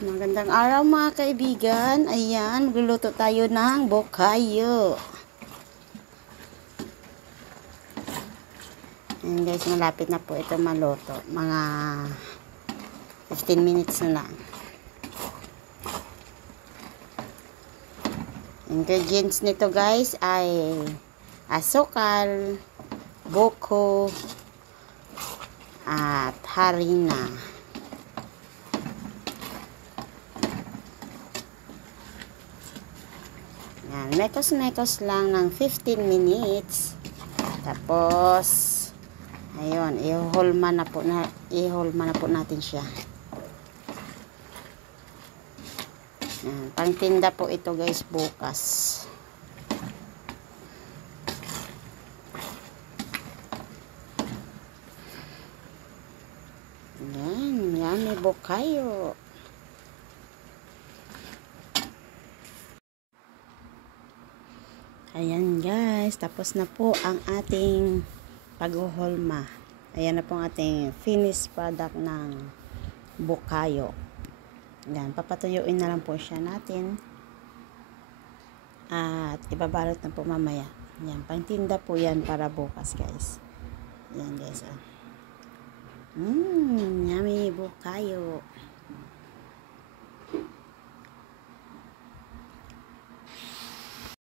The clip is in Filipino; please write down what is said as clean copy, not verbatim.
Magandang araw mga kaibigan. Ayan, magluluto tayo ng bokayo. Ayan guys, malapit na po ito maluto. Mga 15 minutes na lang. Ingredients nito guys ay asukal, buko, at harina. Yan, mekos-mekos lang ng 15 minutes. Tapos, ayun, ihulma na po natin siya. Yan, pangtinda po ito guys bukas. Yan, yummy bokayo. Ayan guys, tapos na po ang ating paghuhulma. Ayan na po ang ating finished product ng bokayo. Ayan, papatuyuin na lang po siya natin. At ibabalot na po mamaya. Ayan, pangtinda po yan para bukas guys. Ayan guys. Yummy bokayo.